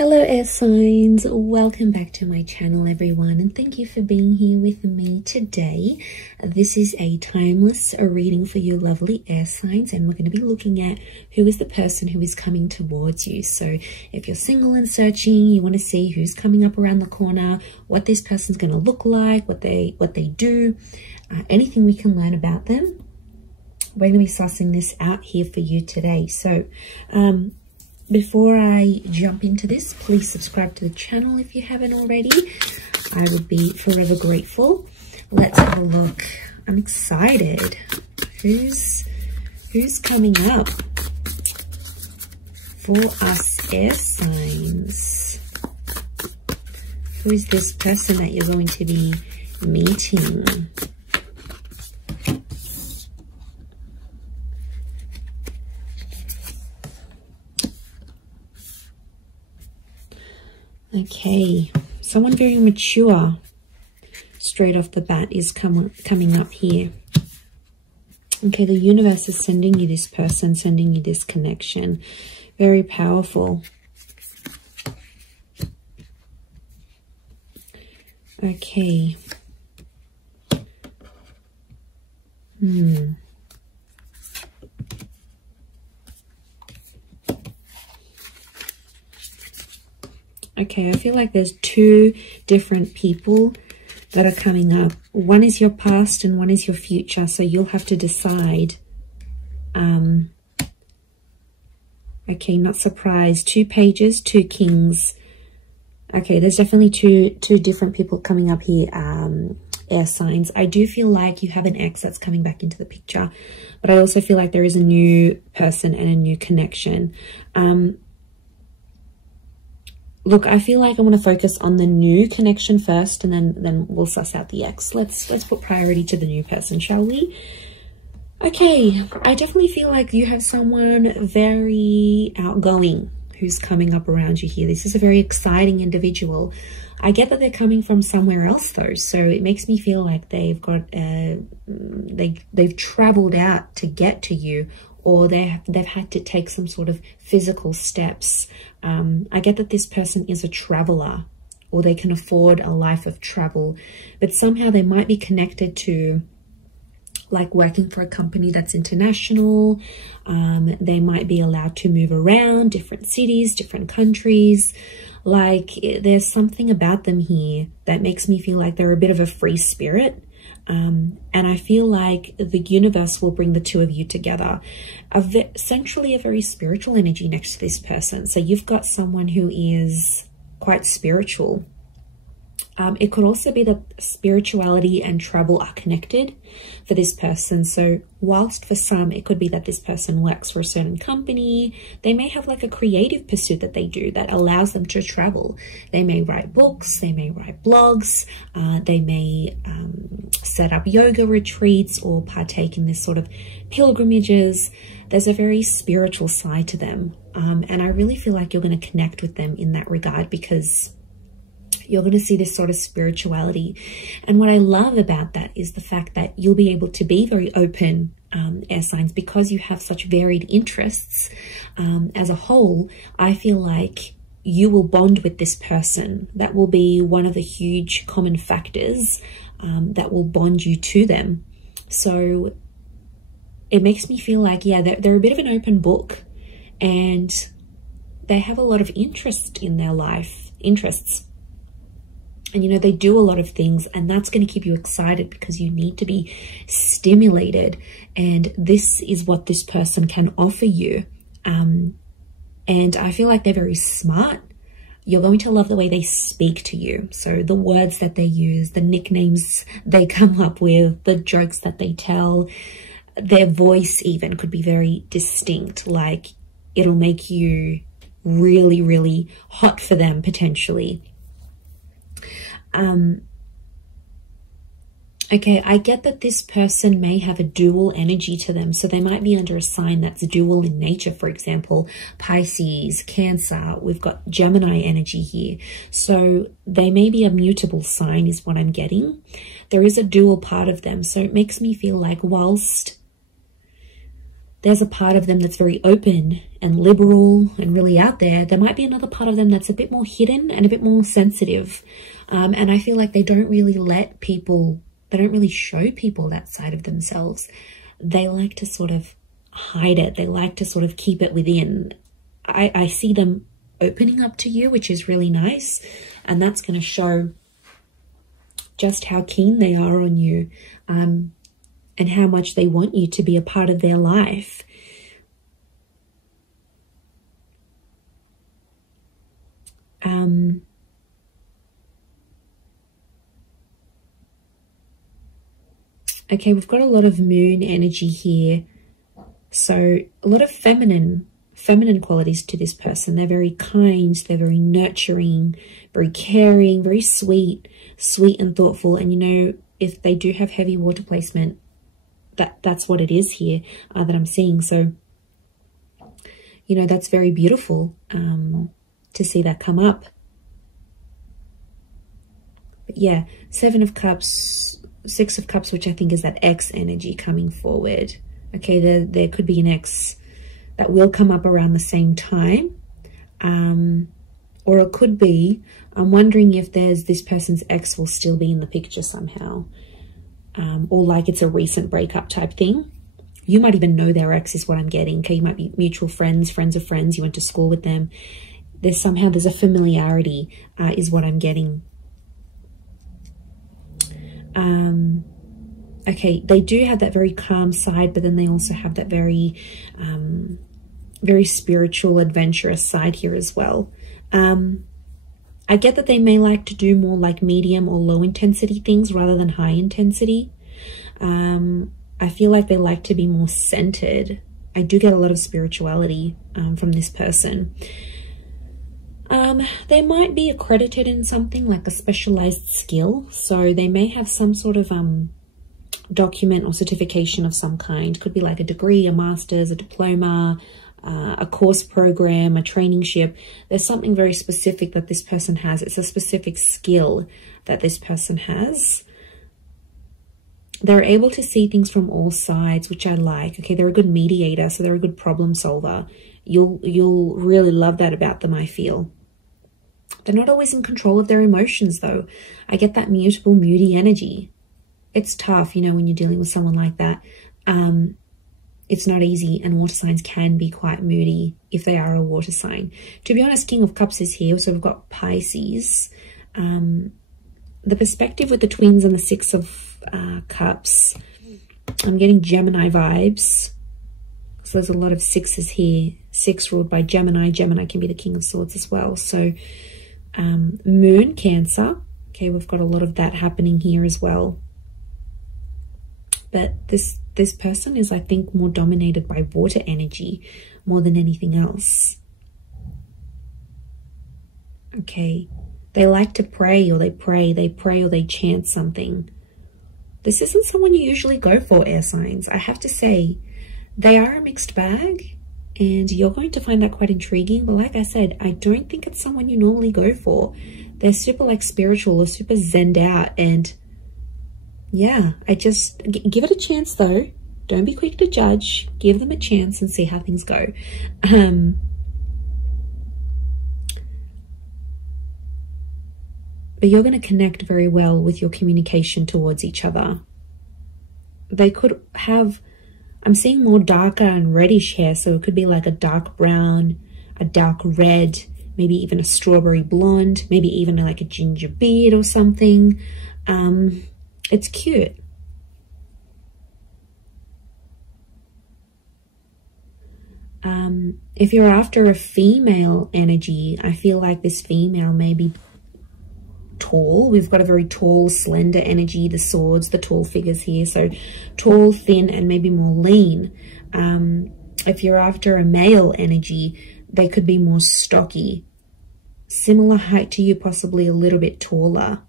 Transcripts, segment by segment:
Hello air signs, welcome back to my channel everyone, and thank you for being here with me today. This is a timeless reading for you lovely air signs, and we're going to be looking at who is the person who is coming towards you. So if you're single and searching, you want to see who's coming up around the corner, what this person's going to look like, what they do, anything we can learn about them. We're going to be sussing this out here for you today. So before I jump into this, please subscribe to the channel if you haven't already. I would be forever grateful. Let's have a look. I'm excited. Who's coming up for us air signs? Who is this person that you're going to be meeting? Okay, someone very mature straight off the bat is coming up here. Okay, the universe is sending you this person, sending you this connection. Very powerful. Okay. Okay, I feel like there's two different people that are coming up. One is your past and one is your future. So you'll have to decide. Okay, not surprised. 2 pages, 2 kings. Okay, there's definitely two different people coming up here, air signs. I do feel like you have an ex that's coming back into the picture. But I also feel like there is a new person and a new connection. Look, I feel like I want to focus on the new connection first, and then we'll suss out the ex. Let's put priority to the new person, shall we? Okay, I definitely feel like you have someone very outgoing who's coming up around you here. This is a very exciting individual. I get that they're coming from somewhere else though, so it makes me feel like they've got they've traveled out to get to you, or they've had to take some sort of physical steps. I get that this person is a traveler, or they can afford a life of travel, but somehow they might be connected to like working for a company that's international. They might be allowed to move around different cities, different countries. Like there's something about them here that makes me feel like they're a bit of a free spirit. And I feel like the universe will bring the two of you together. Centrally, a very spiritual energy next to this person. So you've got someone who is quite spiritual. It could also be that spirituality and travel are connected for this person. So whilst for some, it could be that this person works for a certain company, they may have like a creative pursuit that they do that allows them to travel. They may write books, they may write blogs, they may set up yoga retreats or partake in this sort of pilgrimages. There's a very spiritual side to them. And I really feel like you're going to connect with them in that regard, because you're going to see this sort of spirituality. And what I love about that is the fact that you'll be able to be very open, air signs, because you have such varied interests. As a whole, I feel like you will bond with this person. That will be one of the huge common factors that will bond you to them. So it makes me feel like, yeah, they're a bit of an open book, and they have a lot of interest in their life, interests. And, you know, they do a lot of things, and that's going to keep you excited because you need to be stimulated. And this is what this person can offer you. And I feel like they're very smart. You're going to love the way they speak to you. So the words that they use, the nicknames they come up with, the jokes that they tell, their voice even could be very distinct. Like it'll make you really, really hot for them potentially. Okay, I get that this person may have a dual energy to them. So they might be under a sign that's dual in nature. For example, Pisces, Cancer, we've got Gemini energy here. So they may be a mutable sign is what I'm getting. There is a dual part of them. So it makes me feel like whilst there's a part of them that's very open and liberal and really out there. There might be another part of them that's a bit more hidden and a bit more sensitive. And I feel like they don't really let people, they don't really show people that side of themselves. They like to sort of hide it. They like to sort of keep it within. I see them opening up to you, which is really nice. And that's going to show just how keen they are on you, and how much they want you to be a part of their life. Okay, we've got a lot of moon energy here. So a lot of feminine qualities to this person. They're very kind, they're very nurturing, very caring, very sweet and thoughtful. And you know, if they do have heavy water placement, that's what it is here that I'm seeing. So, you know, that's very beautiful to see that come up. But yeah, 7 of Cups, 6 of Cups, which I think is that ex energy coming forward. Okay, there could be an ex that will come up around the same time. Or it could be, I'm wondering if this person's ex will still be in the picture somehow. Or like it's a recent breakup type thing. You might even know their ex is what I'm getting. Okay, you might be mutual friends, friends of friends. You went to school with them. There's a familiarity is what I'm getting. Okay, they do have that very calm side, but then they also have that very spiritual, adventurous side here as well. I get that they may like to do more like medium or low intensity things rather than high intensity. I feel like they like to be more centered. I do get a lot of spirituality from this person. They might be accredited in something like a specialized skill. So they may have some sort of document or certification of some kind. Could be like a degree, a master's, a diploma, a course program, a traineeship. There's something very specific that this person has. It's a specific skill that this person has. They're able to see things from all sides, which I like. Okay, they're a good mediator, so they're a good problem solver. You'll really love that about them, I feel. They're not always in control of their emotions, though. I get that mutable, moody energy. It's tough, you know, when you're dealing with someone like that. It's not easy, and water signs can be quite moody if they are a water sign. To be honest, King of Cups is here, so we've got Pisces. The perspective with the twins and the 6 of Cups, I'm getting Gemini vibes. So there's a lot of 6s here. 6 ruled by Gemini. Gemini can be the King of Swords as well. So Moon, Cancer. Okay, we've got a lot of that happening here as well. But this person is, I think, more dominated by water energy more than anything else. Okay. They like to pray, or they pray or they chant something. This isn't someone you usually go for, air signs. I have to say, they are a mixed bag, and you're going to find that quite intriguing. But like I said, I don't think it's someone you normally go for. They're super like spiritual or super zenned out, and yeah, I just give it a chance though. Don't be quick to judge. Give them a chance and see how things go. But you're going to connect very well with your communication towards each other. They could have, I'm seeing more darker and reddish hair, so it could be like a dark brown, a dark red, maybe even a strawberry blonde, maybe even like a ginger beard or something. It's cute. If you're after a female energy, I feel like this female may be tall. We've got a very tall, slender energy, the swords, the tall figures here. So tall, thin, and maybe more lean. If you're after a male energy, they could be more stocky. Similar height to you, possibly a little bit taller.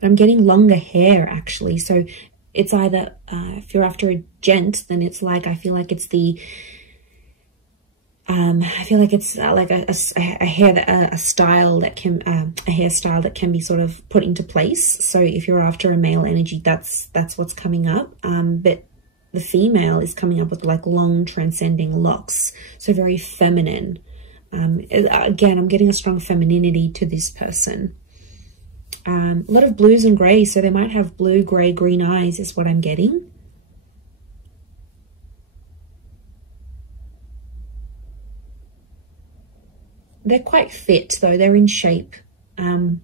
But I'm getting longer hair, actually. So it's either, if you're after a gent, then it's like, I feel like it's the I feel like it's like a style that can a hairstyle that can be sort of put into place. So if you're after a male energy, that's what's coming up. But the female is coming up with like long transcending locks, so very feminine. Again, I'm getting a strong femininity to this person. A lot of blues and grays, so they might have blue, grey, green eyes is what I'm getting. They're quite fit though, they're in shape. And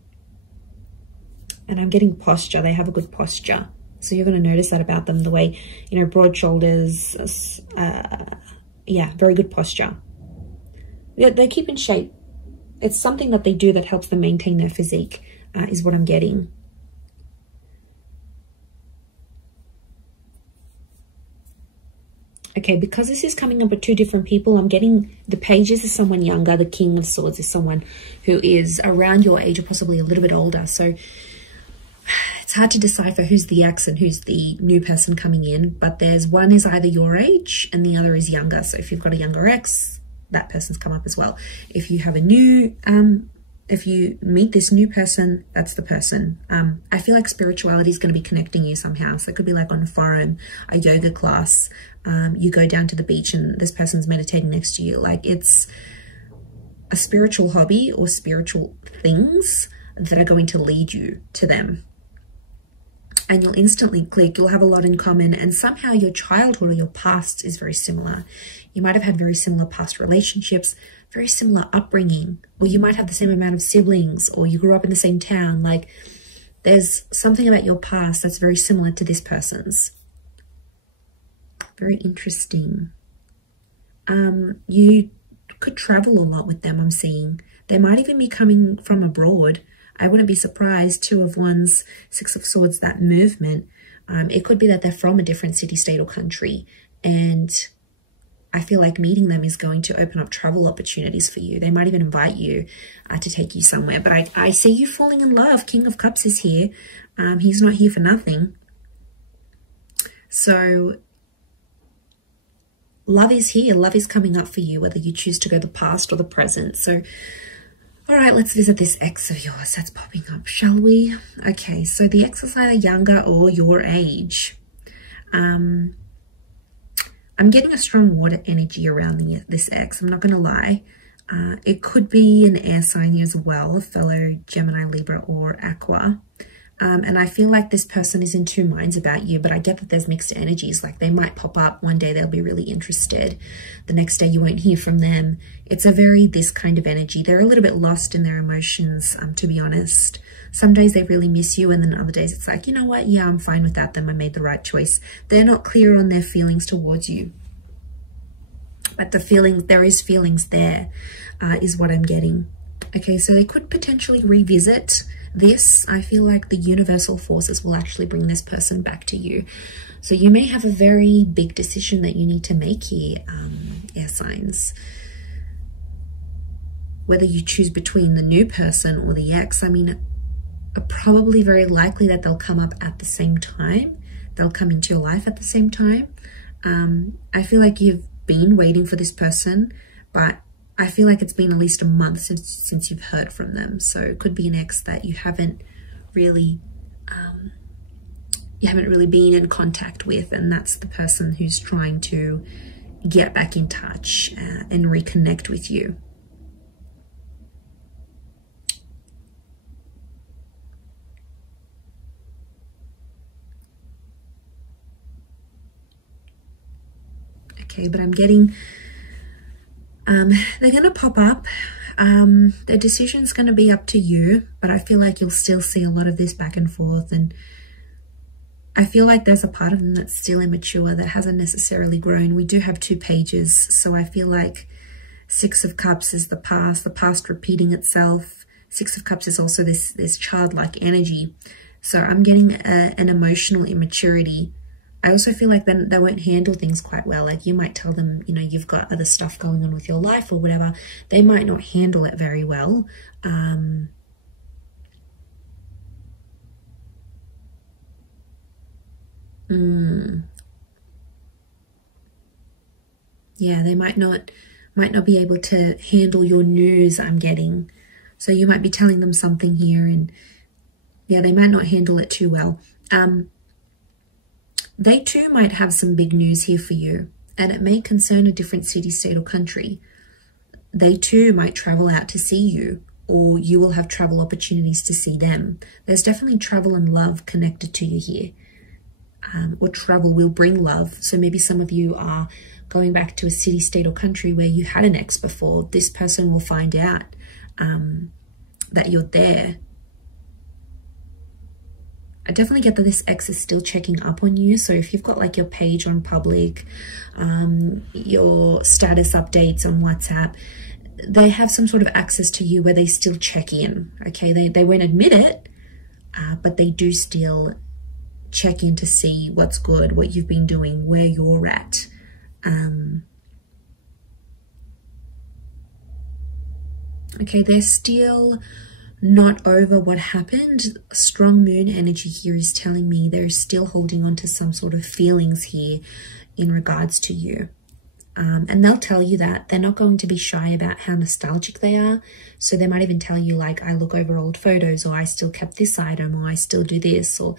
I'm getting posture, they have a good posture. So you're going to notice that about them, the way, you know, broad shoulders, yeah, very good posture. They keep in shape. It's something that they do that helps them maintain their physique, is what I'm getting. Okay, because this is coming up with two different people, I'm getting the pages is someone younger, the King of Swords is someone who is around your age or possibly a little bit older. So it's hard to decipher who's the ex and who's the new person coming in, but there's one is either your age and the other is younger. So if you've got a younger ex, that person's come up as well. If you have a new, if you meet this new person, that's the person. I feel like spirituality is going to be connecting you somehow. So it could be like on a forum, a yoga class, you go down to the beach and this person's meditating next to you. Like it's a spiritual hobby or spiritual things that are going to lead you to them. And you'll instantly click, you'll have a lot in common, and somehow your childhood or your past is very similar. You might have had very similar past relationships, very similar upbringing, or you might have the same amount of siblings, or you grew up in the same town. Like there's something about your past that's very similar to this person's. Very interesting. You could travel a lot with them, I'm seeing. They might even be coming from abroad. I wouldn't be surprised. Two of Wands, Six of Swords, that movement. It could be that they're from a different city, state, or country. And I feel like meeting them is going to open up travel opportunities for you. They might even invite you to take you somewhere. But I see you falling in love. King of Cups is here. He's not here for nothing. So love is here. Love is coming up for you, whether you choose to go the past or the present. So all right, let's visit this ex of yours that's popping up, shall we? Okay, so the ex is either younger or your age. I'm getting a strong water energy around this ex, I'm not going to lie. It could be an air sign as well, a fellow Gemini, Libra, or Aqua. And I feel like this person is in two minds about you, but I get that there's mixed energies. Like they might pop up one day, they'll be really interested. The next day you won't hear from them. It's a very this kind of energy. They're a little bit lost in their emotions, to be honest. Some days they really miss you, and then other days it's like, you know what? Yeah, I'm fine without them. I made the right choice. They're not clear on their feelings towards you. But the feelings, there is feelings there, is what I'm getting. Okay, so they could potentially revisit this. I feel like the universal forces will actually bring this person back to you. So you may have a very big decision that you need to make here, air signs. Whether you choose between the new person or the ex, I mean, probably very likely that they'll come up at the same time. They'll come into your life at the same time. I feel like you've been waiting for this person, but I feel like it's been at least a month since you've heard from them. So it could be an ex that you haven't really been in contact with, and that's the person who's trying to get back in touch and reconnect with you. Okay, but I'm getting they're going to pop up. The decision's going to be up to you, but I feel like you'll still see a lot of this back and forth, and I feel like there's a part of them that's still immature, that hasn't necessarily grown. We do have two pages, so I feel like Six of Cups is the past repeating itself. Six of Cups is also this childlike energy. So I'm getting an emotional immaturity. I also feel like then they won't handle things quite well. Like you might tell them, you know, you've got other stuff going on with your life or whatever. They might not handle it very well. Yeah, they might not might not be able to handle your news, I'm getting. So you might be telling them something here and yeah, they might not handle it too well. They too might have some big news here for you, and it may concern a different city, state or country. They too might travel out to see you, or you will have travel opportunities to see them. There's definitely travel and love connected to you here. Or travel will bring love. So maybe some of you are going back to a city, state or country where you had an ex before. This person will find out that you're there. I definitely get that this ex is still checking up on you. So if you've got like your page on public, your status updates on WhatsApp, they have some sort of access to you where they still check in. Okay, they won't admit it, but they do still check in to see what's good, what you've been doing, where you're at. Okay, they're still not over what happened. Strong moon energy here is telling me they're still holding on to some sort of feelings here in regards to you. And they'll tell you that. They're not going to be shy about how nostalgic they are. So they might even tell you like, I look over old photos, or I still kept this item, or I still do this, or,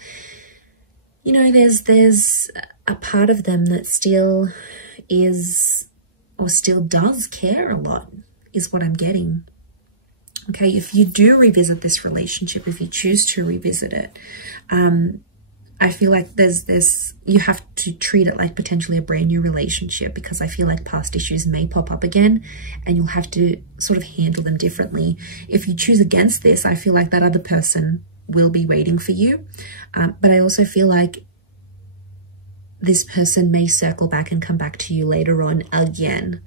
you know, there's a part of them that still is, or still does care a lot, is what I'm getting. Okay, if you do revisit this relationship, if you choose to revisit it, I feel like you have to treat it like potentially a brand new relationship, because I feel like past issues may pop up again and you'll have to sort of handle them differently. If you choose against this, I feel like that other person will be waiting for you. But I also feel like this person may circle back and come back to you later on again.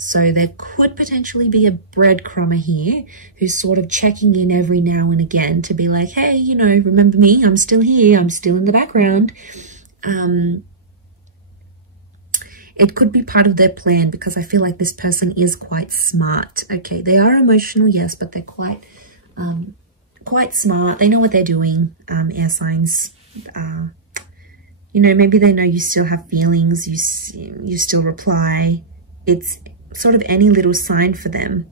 So there could potentially be a breadcrumber here who's sort of checking in every now and again to be like, hey, you know, remember me? I'm still here. I'm still in the background. It could be part of their plan, because I feel like this person is quite smart. Okay, they are emotional, yes, but they're quite smart. They know what they're doing, air signs. You know, maybe they know you still have feelings. You still reply. It's sort of any little sign for them.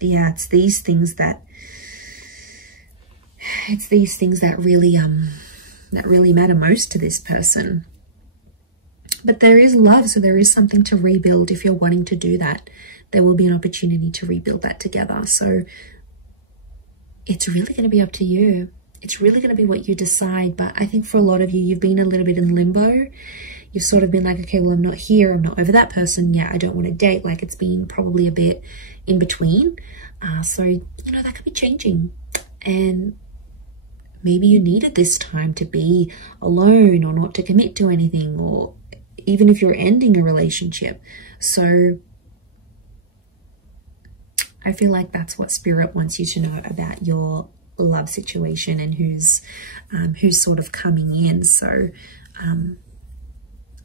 Yeah, it's these things that really matter most to this person. But there is love, so there is something to rebuild. If you're wanting to do that, there will be an opportunity to rebuild that together. So it's really going to be up to you. It's really going to be what you decide. But I think for a lot of you, you've been a little bit in limbo. You've sort of been like, okay, well, I'm not here. I'm not over that person. Yeah, I don't want to date. Like, it's been probably a bit in between. So, you know, that could be changing. And maybe you needed this time to be alone, or not to commit to anything, or even if you're ending a relationship. So I feel like that's what Spirit wants you to know about your love situation and who's sort of coming in. So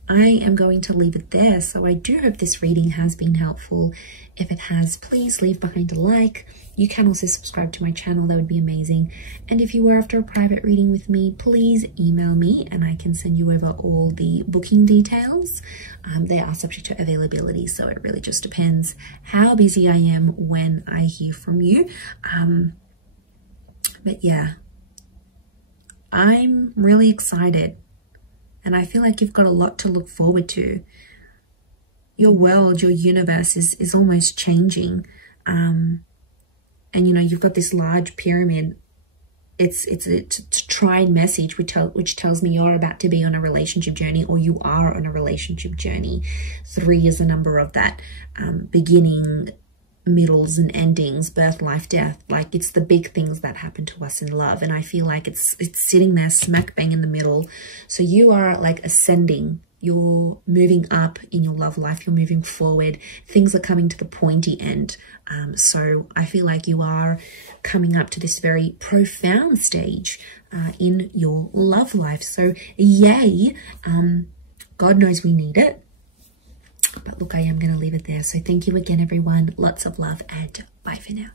I am going to leave it there. So I do hope this reading has been helpful. If it has, please leave behind a like. You can also subscribe to my channel. That would be amazing. And if you were after a private reading with me, please email me and I can send you over all the booking details. They are subject to availability, so it really just depends how busy I am when I hear from you. But yeah, I'm really excited. And I feel like you've got a lot to look forward to. Your world, your universe is almost changing. And, you know, you've got this large pyramid. It's a tried message which tells me you're about to be on a relationship journey, or you are on a relationship journey. 3 is a number of that. Beginning, middles and endings, birth, life, death. Like, it's the big things that happen to us in love, and I feel like it's sitting there smack bang in the middle. So you are like ascending, you're moving up in your love life, you're moving forward, things are coming to the pointy end. So I feel like you are coming up to this very profound stage in your love life. So yay, God knows we need it. But look, I am going to leave it there. So thank you again, everyone. Lots of love, and bye for now.